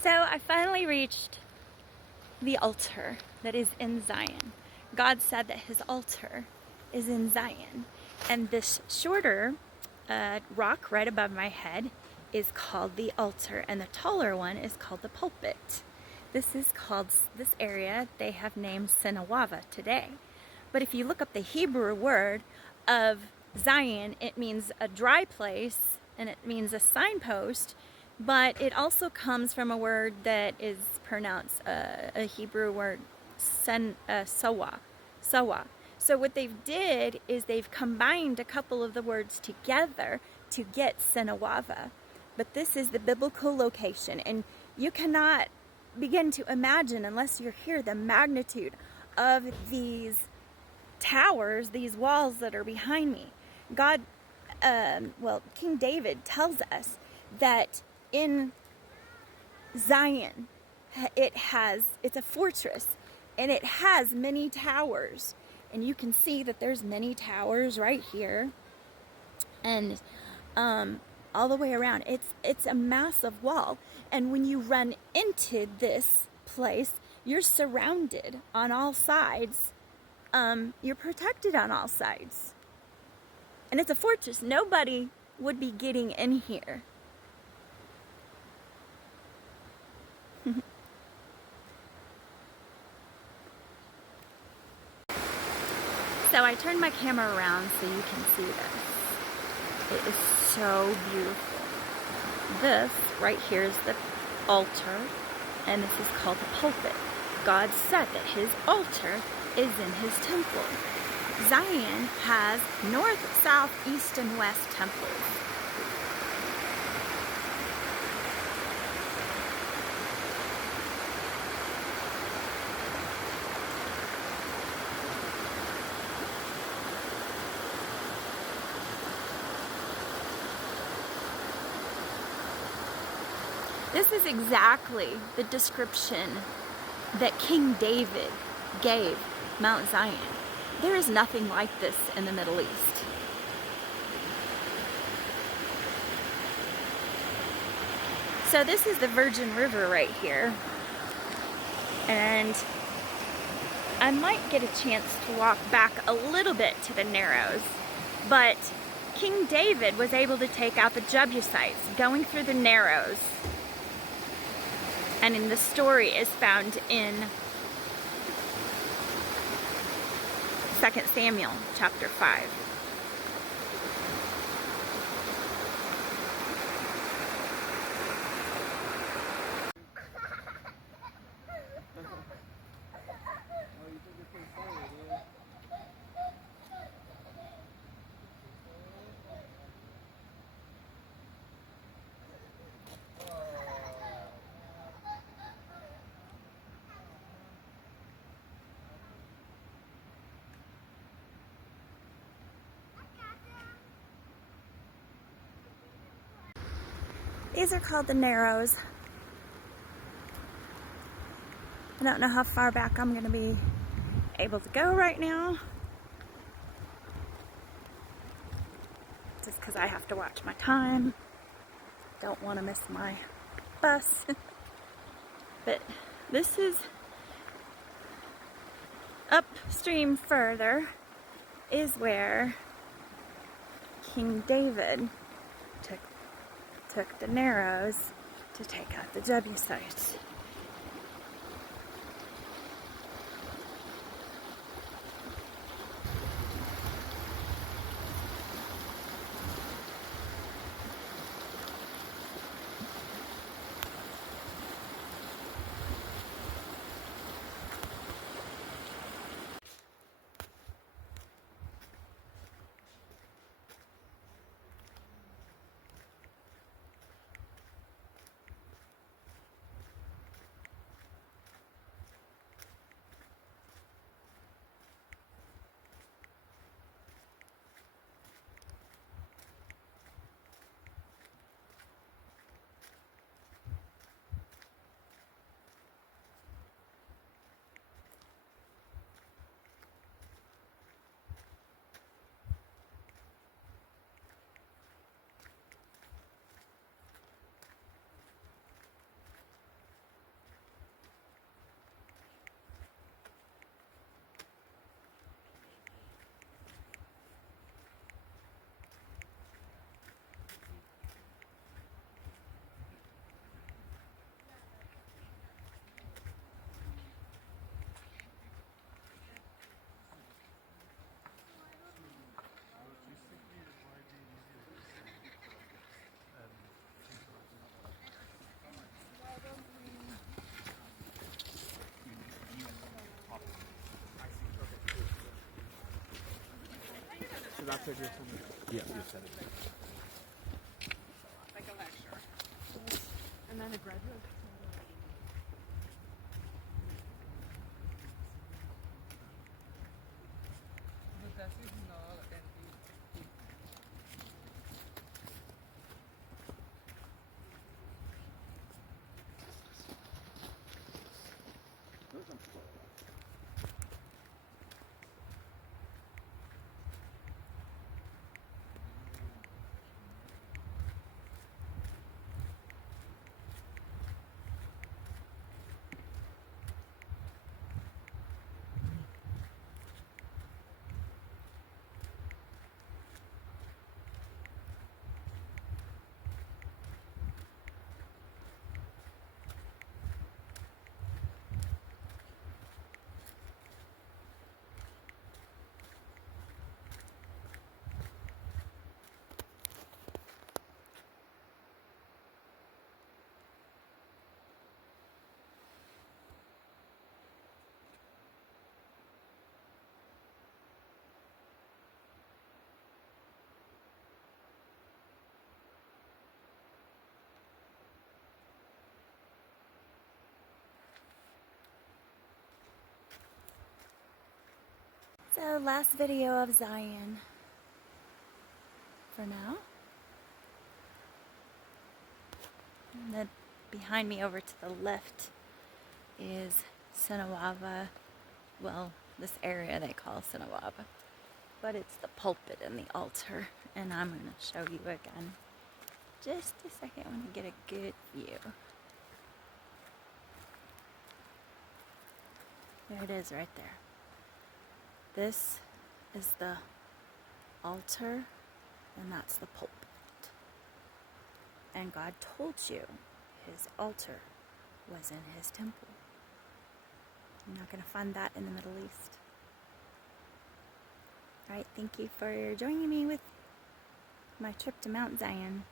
So I finally reached the altar that is in Zion. God said that his altar is in Zion. And this shorter rock right above my head is called the altar, and the taller one is called the pulpit. This area they have named Senawava today. But if you look up the Hebrew word of Zion, it means a dry place and it means a signpost, but it also comes from a word that is pronounced a Hebrew word, sawa. So what they've did is they've combined a couple of the words together to get Senawava. But this is the biblical location, and you cannot begin to imagine, unless you're here, the magnitude of these towers, these walls that are behind me. King David tells us that in Zion, it's a fortress, and it has many towers. And you can see that there's many towers right here, and all the way around. It's a massive wall, and when you run into this place, you're surrounded on all sides. You're protected on all sides, and it's a fortress. Nobody would be getting in here. So I turned my camera around so you can see this. It is so beautiful. This right here is the altar, and this is called the pulpit. God said that his altar is in his temple. Zion has north, south, east, and west temples. This is exactly the description that King David gave Mount Zion. There is nothing like this in the Middle East. So this is the Virgin River right here. And I might get a chance to walk back a little bit to the Narrows, but King David was able to take out the Jebusites going through the Narrows. And in the story is found in 2 Samuel chapter 5. These are called the Narrows. I don't know how far back I'm going to be able to go right now, just because I have to watch my time. Don't want to miss my bus. But this is upstream further is where King David took the Narrows to take out the Jebusites. after you send it. Yeah, you said it. Like a lecture. And then a graduate. The thesis is not empty. So last video of Zion for now. And then behind me over to the left is Sinawava. Well, this area they call Sinawava. But it's the pulpit and the altar. And I'm going to show you again. Just a second, I want to get a good view. There it is right there. This is the altar, and that's the pulpit. And God told you his altar was in his temple. You're not going to find that in the Middle East. Alright, thank you for joining me with my trip to Mount Zion.